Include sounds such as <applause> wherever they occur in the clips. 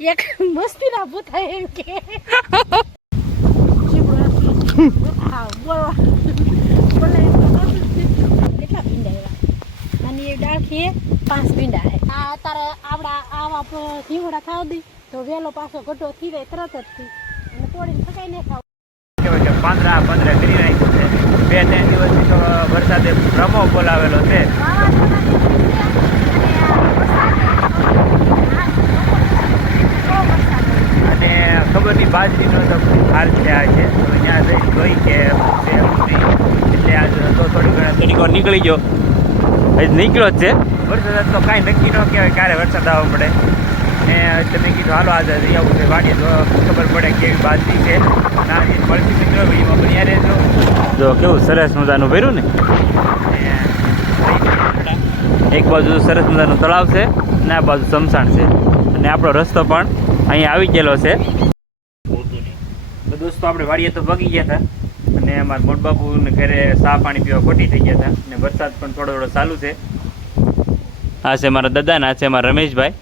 એક મસ્તી ના ભૂતા એમ કે. અને એ ડાળખીએ પાંચ ભીંડા હે આ અત્યારે આપણા આવા પ- ખાવ દી તો વેલો પાછો ગઢો થઈ જાય તરત જ થી. અને તોડીને ને ખાવ. પાંદડા પાંદડા કરી નાખ્યું છે. બે ત્રણ દિવસથી તો વરસાદે ભ્રમો બોલાવેલો છે અને ખબર નહીં બાજરીનો તો હાલ છે આ છે. તો ત્યાં જઈ જોઈ કે છે એટલે આજ તો થોડી ઘણા થોડીક વાર નીકળી ગયો. હજી નીકળ્યો જ છે. વરસાદ તો કાંઈ નક્કી ન કહેવાય ક્યારે વરસાદ આવવો પડે ને એટલે મેં કીધું હાલો આજે જઈ આવું છે વાડીએ તો ખબર પડે કેવી બાજરી છે. ના એ મળતી મિત્રો એમાં બન્યા રહેજો. જો કેવું સરસ મજાનું ભર્યું ને? એક બાજુ સરસ મજાનું તળાવ છે અને આ બાજુ સમસાણ છે. અને આપણો રસ્તો પણ અહીંયા આવી ગયેલો છે. તો દોસ્તો આપણે વાડીએ તો ભગી ગયા હતા અને અમારા મોટબાપુને ઘરે સા પાણી પીવા ખોટી થઈ ગયા હતા અને વરસાદ પણ થોડો થોડો ચાલુ છે. આ છે મારા દાદા ને આ છે મારા રમેશભાઈ.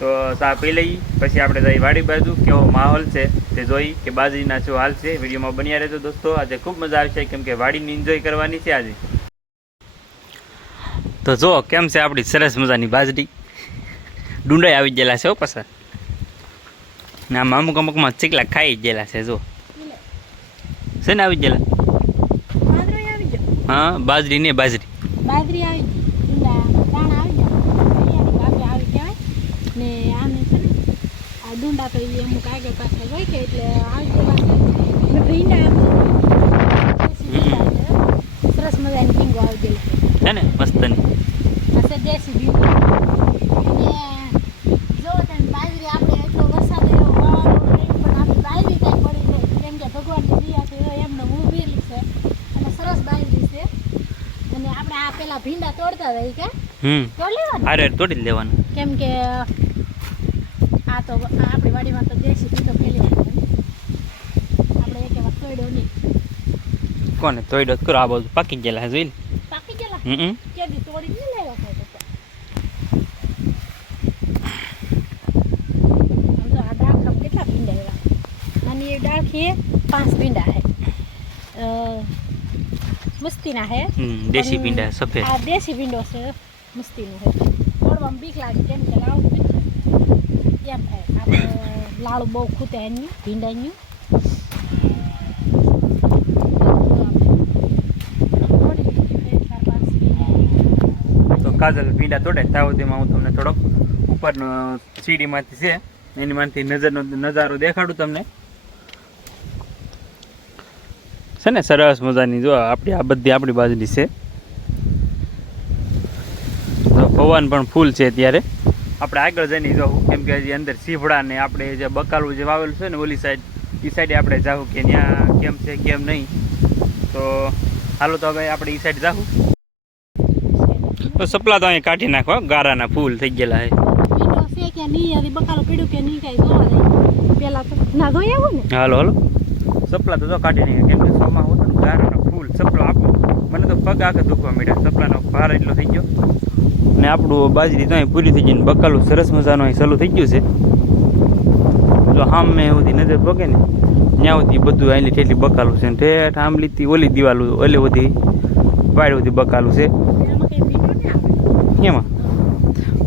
તો સા પી લઈ પછી આપણે જઈ વાડી બાજુ કેવો માહોલ છે તે જોઈ કે બાજરીના શું હાલ છે. વિડીયોમાં બન્યા રહેજો દોસ્તો. આજે ખૂબ મજા આવશે કેમ કે વાડીની એન્જોય કરવાની છે આજે. તો જો કેમ છે આપણી સરસ મજાની બાજરી? ડુંડાઈ આવી ગયેલા છે હો પાછા. ને આમ અમુક અમુકમાં ચીકલા ખાઈ ગયેલા છે જો છે ને આવી ગયેલા બાજરી આવી ગયો હા બાજરી ને બાજરી બાજરી આવી ગઈ ઈંડા આવી ગયા અહીંયાની બાજુ આવી ને આને આ ડુંડા તો ઈ અમુક આગળ પાછળ હોય કે એટલે આવી ભીંડા. સરસ મજાની ભીંગો આવી ગયેલી છે ને મસ્તની છે દેશી ભીંગો અને જો તને બાજરી આપણે એટલો વરસાદ એવો વાળો નહીં પણ આપણી બાજરી કાંઈ પડી નહીં કેમ કે ભગવાનની દયાથી એમને ઊભેલી છે અને સરસ બાજરી છે અને આપણે આ પેલા ભીંડા તોડતા રહી કે? હમ. અરે તોડી જ લેવાનું. કેમ કે આ તો આ આપણી વાડીમાં તો દેશી પીતો પેલી આપણે એક વાર તોડ્યો નહીં. કોને તોડ્યો કરો આ બાજુ પાકી ગયેલા જોઈ પાકી ગયેલા? હમ કેદી તોડી નહીં લેવા કેટલા ભીંડા એવા અને એ ડાળખીએ પાંચ ભીંડા હે મસ્તીના હે. દેશી ભીંડા સફેદ આ દેશી ભીંડો છે મસ્તીનું છે તોડવામાં બીક લાગે કેમ કે પીછે એમ હે આપણે લાડુ બહુ ખૂટે એની ભીંડાની. કાજલ ભીંડા તોડે તાવ સુધીમાં હું તમને થોડોક ઉપરનો સીડીમાંથી છે એની માંથી નજરનો નજારો દેખાડું તમને. છે ને સરસ મજાની. જો આપણી આ બધી આપણી બાજુની છે. તો પવન પણ ફૂલ છે ત્યારે આપણે આગળ જઈને જવું કેમ કે હજી અંદર સીભડા ને આપણે જે બકાલું જે વાવેલું છે ને ઓલી સાઈડ એ સાઈડે આપણે જાવું કે ત્યાં કેમ છે કેમ નહીં. તો હાલો તો હવે આપણે એ સાઈડ જાવું તો સપલા તો અહીંયા કાઢી નાખો ગારાના ફૂલ થઈ ગયેલા છે. હાલો હાલો. સપલા તો જો કાઢી નાખ્યા કેમ કે સોમાં હોતો ને ગારાનો ફૂલ સપલો આપો મને તો પગ આગળ દુખવા માંડ્યા. સપલાનો ભાર એટલો થઈ ગયો. ને આપણું બાજરી તો અહીં પૂરી થઈ ગઈ ને બકાલું સરસ મજાનું અહીં સલું થઈ ગયું છે. જો હામ મેં સુધી નજર પગે ને ત્યાં સુધી બધું અહીંલી ઠેઠલી બકાલું છે. ને ઠેઠ આમલીથી ઓલી દિવાલું ઓલી બધી વાડ બધી બકાલું છે. નહીં એમાં?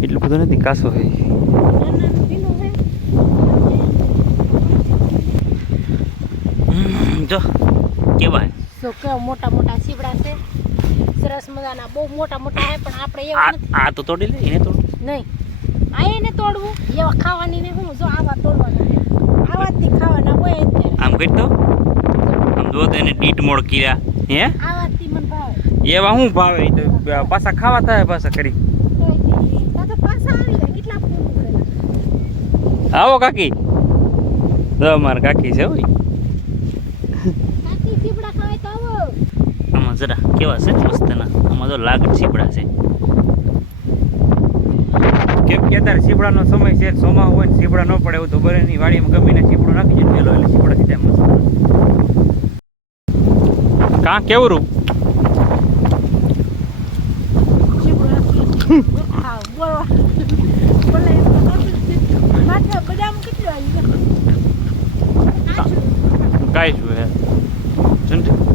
એટલું બધું નથી કાસો હોય નાનું ભીંડો છે હમ, જો કેવાય. જો કેવા મોટા મોટા સીવડા છે. સરસ મજાના બહુ મોટા મોટા છે પણ આપણે એવા આ નથી. આ તો તોડી લે એને તોડ. નહીં. આ એને તોડવું એવા ખાવાની ને હું જો આવા તોડવાના આવા જ થી ખાવાના હોય અત્યારે. આમ કરી તો આમ જો તેને એને ડીટ મોડ કર્યા. હે? આવા થી મને ભાવે. એવા શું ભાવે? તો પાછા ખાવા થાય પાછા કરી. તો તા તો પાછા આવી જાય કેટલા આવો કાકી. તો અમારા કાકી છે હોય કેવા છે મસ્તના? આમાં તો લાગડ સીપડા છે. કેમ કે અત્યારે સીપડાનો સમય છે સોમા હોય ને સીપડા ન પડે એવું તો બરેની વાડીમાં ગમીને સીપડું નાખી જાય પેલો એટલે સીપડા સીધા મસ્ત કાં કેવું રૂપ કાંઈ જોયે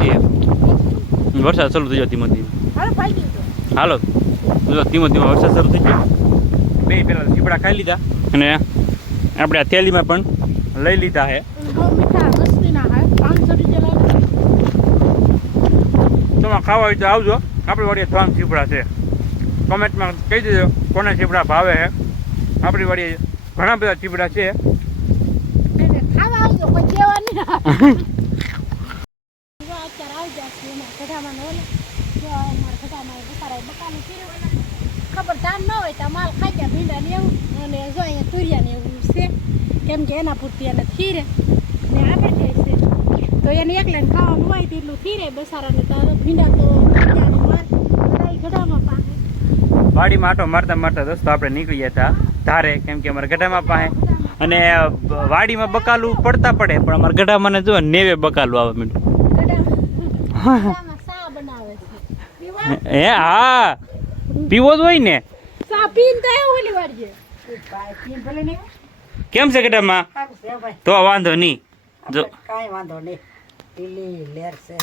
હે વરસાદ શરૂ થઈ ગયો ધીમે ધીમે. હાલો ભાઈ ધીમે હાલો. ધીમો ધીમો વરસાદ શરૂ થઈ ગયો. બે પેલા ચીપડા ખાઈ લીધા. અને આપણે આ થેલીમાં પણ લઈ લીધા હે. તમે મીઠા હા. પાંચસો તમારે ખાવા હોય તો આવજો. આપણી વાડીએ ત્રણ ચીપડા છે. કોમેન્ટમાં કહી દેજો કોને ચીપડા ભાવે છે આપણી વાડીએ ઘણા બધા ચીપડા છે. ખાવા આવજો કોઈ <laughs> દેવા નહીં આવે. જો અત્યારે આવી જાય છે એમાં ગધામાં ને ઓલે જો અમારા ગધામાં બકારા બકાનું કર્યું ખબર ધાન ન હોય તો માલ ખાઈ ગયા ભીંડા ને એવું અને જો અહીંયા તુરિયા ને એવું છે કેમ કે એના પૂરતી એને ખીરે. ને આપે જાય છે. તો એને એકલાને ખાવા મુવાય તેટલું ખીરે બસારાને તો આ ભીંડા તો માર પાસે વાડીમાં આટો મારતા મારતા દોસ્તો આપણે નીકળી ગયા હતા ધારે કેમ કે અમારા ગઢામાં પાસે અને વાડીમાં બકાલું પડતા પડે પણ અમારા ગઢામાં ને જો નેવે બકાલું આવે મીઠું ગધામાં સા બનાવે હે હા. પીવો જ હોય ને. સા પીને તો એવું ઓલી વાળીએ કેમ છે ભાઈ. તો વાંધો નહીં. જો. કાંઈ વાંધો નહીં. લીલી લેર છે.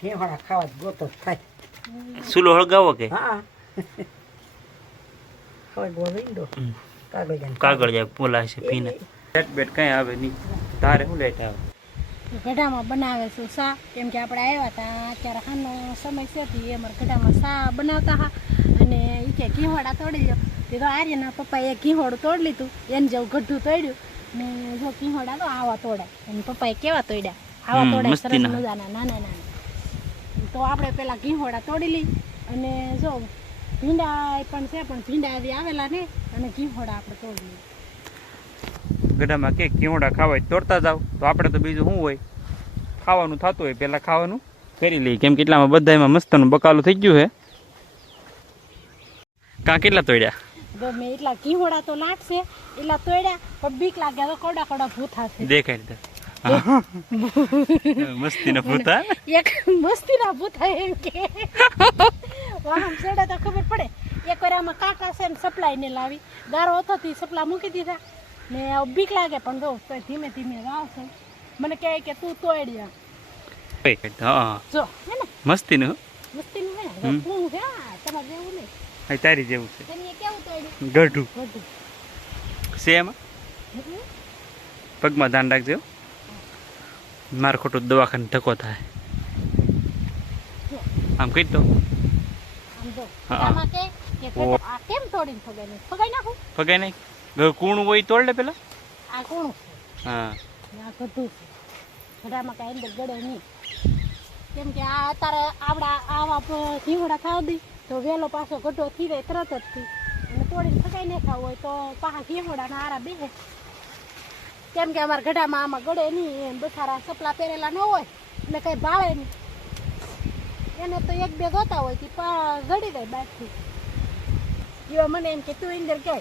ઘેવાડા ખાવા જ ગોતો થાય. સુલો હળગાવો કે? હા. હવે ગોવિંદો કાગળ જાય કાગળ જાય પોલા છે પીને. બેટ બેટ કઈ આવે નહીં. તારે શું લેતા આવે? ગઢામાં બનાવે છે સા કેમ કે આપણે આવ્યા હતા અત્યારે હાનો સમય છે એ અમારે ગઢામાં સા બનાવતા હા અને એ કે ઘીહોડા તોડી લો તે તો આર્યના પપ્પાએ ઘીહોડું તોડી લીધું એને જેવું ગઢું તોડ્યું. ને જો ઘીહોડા તો આવા તોડાય. અને પપ્પાએ કેવા તોડ્યા? આવા તોડાય સરસ મજાના નાના નાના. તો આપણે પેલા ઘીહોડા તોડી લઈ અને જો ભીંડા પણ છે પણ ભીંડા હજી આવેલા ને અને ઘીહોડા આપણે તોડી લઈએ. ગઢામાં કે કેવડા ખાવા તોડતા જાવ તો આપણે તો બીજું શું હોય? ખાવાનું થતું હોય પહેલાં ખાવાનું કરી લઈએ. કેમ કે એટલામાં બધામાં મસ્તનું બકાલું થઈ ગયું હે કાં કેટલા તોડ્યા? ગમે એટલા કીવડા તો લાગશે એટલા તોડ્યા પણ બીક લાગ્યા તો કોડા કોડા ભૂથા છે. દેખાય રીતે મસ્તીના ભૂતા એક મસ્તી ના ભૂથા એમ કે. આમ સેડે તો ખબર પડે. એક વાર આમાં કાકા છે ને સપ્લાય ને લાવી. ગારો હતો તે સપ્લા મૂકી દીધા. ને બીક લાગે પણ જો તો ધીમે ધીમે વાવશે. મને કહે કે તું તોડ્યા. જો હે ને? મસ્તીનું? હો. તમારે જેવું નહીં. તારી જેવું છે. ગઢું. એમાં પગમાં ધ્યાન રાખજો. મારે ખોટું દવાખાને ધક્કો થાય. આમ કહી દો ફગાઈ નહીં કૂણું હોય તોડ લે પેલા? આ કોણ હા. કેમ કે આ અત્યારે આવડા આવા ઘીવડા ખાવ દી. તો વેલો પાછો ગઢો થઈ જાય તરત જ તોડીને ફકાઈ નાખ્યા હોય તો પાછા ઘીવડાના આરા બેસે કેમ કે અમારા ગઢામાં આમાં ગળે નહીં એમ બસારા સપલા પહેરેલા ન હોય એટલે કંઈ ભાવે નહીં. એને તો એક બે ગોતા હોય કે પા ગળી જાય બાકી એવા મને એમ કે તું અંદર કે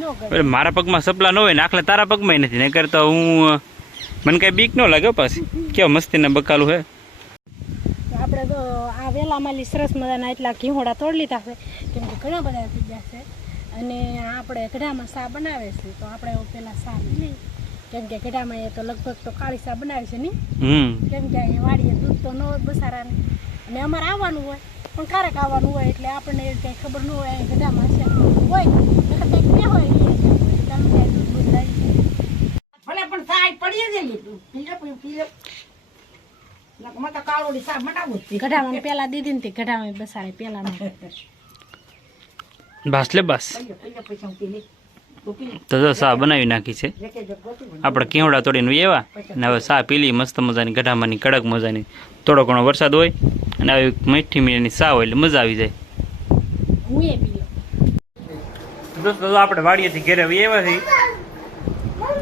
નો મારા પગમાં સપલા ન હોય ને આખલા તારા પગમાં નથી ને કરતા હું મને કઈ બીક ન લાગે પાછી. કેવા મસ્તીના બકાલું હે. આપણે તો આ વેલા માલી સરસ મજાના એટલા ઘીહોડા તોડી લીધા છે. કેમ કે ઘણા બધા થઈ ગયા છે. અને આપણે ગઢામાં સા બનાવે છે તો આપણે પેલા સા લઈ કેમ કે ગઢામાં એ તો લગભગ તો કાળી સા બનાવે છે નહીં? હમ. કેમ કે એ વાડીએ દૂધ તો ન હોય બસારાને. અને અમારે આવવાનું હોય પણ ક્યારેક આવવાનું હોય એટલે આપણને એ કંઈ ખબર ન હોય ગઢામાં છે. હોય કંઈક બે હોય ગઢામાં પેલા દીધી ને તે ગઢામાં બસારે પેલા <laughs> બસ લે બસ. હું તું જો સા બનાવી નાખી છે. આપણે કેવડા તોડીને એવા અને હવે સા પીલી મસ્ત મજાની ગઢામાંની કડક મજાની. થોડો ઘણો વરસાદ હોય અને આવી મીઠી મીઠી સા હોય એટલે મજા આવી જાય. હું દોસ્તો તો આપણે વાડીએથી ઘેરે આવી આવ્યા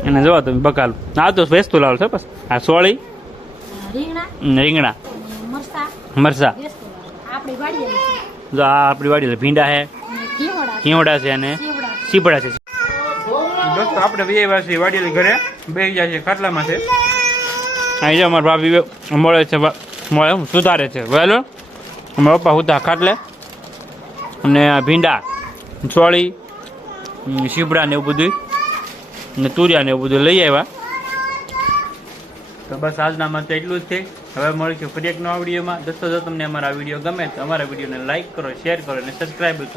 અને જોવા તમે બકાલું. આ તો વેસ્તું લાવ છે બસ. આ સોળી રીંગણા રીંગણા. મરસા. જો આ આપણી વાડી ભીંડા છે. ઘીવડા છે, અને સીપડા છે. દોસ્તો આપણે આવ્યા છીએ વાડીએલી ઘરે. બે ગયા છે ખાટલામાં છે. અહીં જો અમારા ભાભી મળે છે મળે હું સુધારે છે. વહેલો. અમારા પપ્પા સુધા ખાટલે. અને આ ભીંડા છોળી સીપડા ને એવું બધું ને તુરિયા ને એવું બધું લઈ આવ્યા. તો બસ આજના માટે એટલું જ છે. હવે મળીશું ફરી એક નવા વિડીયોમાં. દોસ્તો જો તમને અમારા વીડિયો ગમે તો અમારા વિડીયોને લાઈક કરો શેર કરો અને સબસ્ક્રાઈબ કરો.